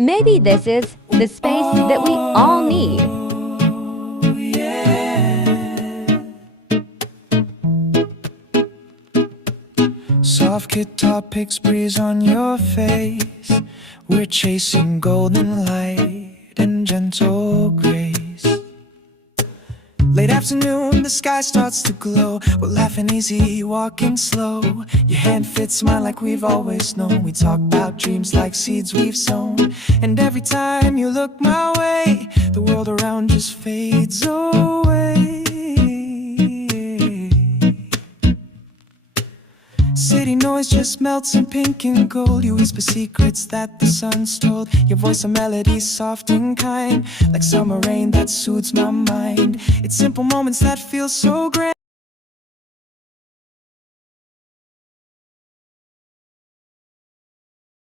Maybe this is the space that we all need. Soft guitar picks breeze on your face. We're chasing golden light and gentle grace. Late afternoon, the sky starts to glow. We're laughing easy, walking slow. Your hand fits mine like we've always known. We talk about dreams like seeds we've sown. And every time you look my way, the world around just fades away. City noise just melts in pink and gold. You whisper secrets that the sun's told. Your voice a melody soft and kind, like summer rain that soothes my mind. It's simple moments that feel so grand.